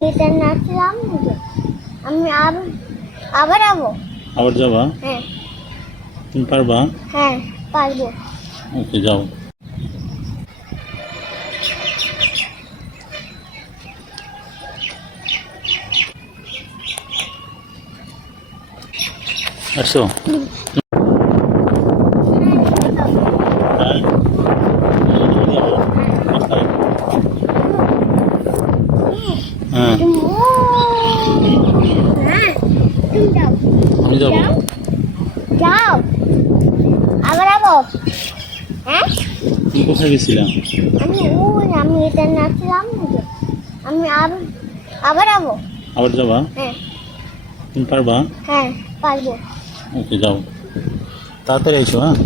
এটা নাচলাম যে আমি আবার যাবো। আবার যাবা? হ্যাঁ তুমি পারবা? হ্যাঁ পারবো। ওকে, যাও। আসো। হ্যাঁ? কোথায়? হ্যাঁ, হ্যাঁ তুমি যাও আমি যাবো। যাও যাও আবার যাবো। হ্যাঁ তুমি কোথায় গেছিলা? আমি এটা নাচলাম যে আমি আবার যাবো। আবার যাবা? হ্যাঁ তুমি পারবা? হ্যাঁ পারবো। ওকে, যাও। তাড়াতাড়ি এসো। হ্যাঁ।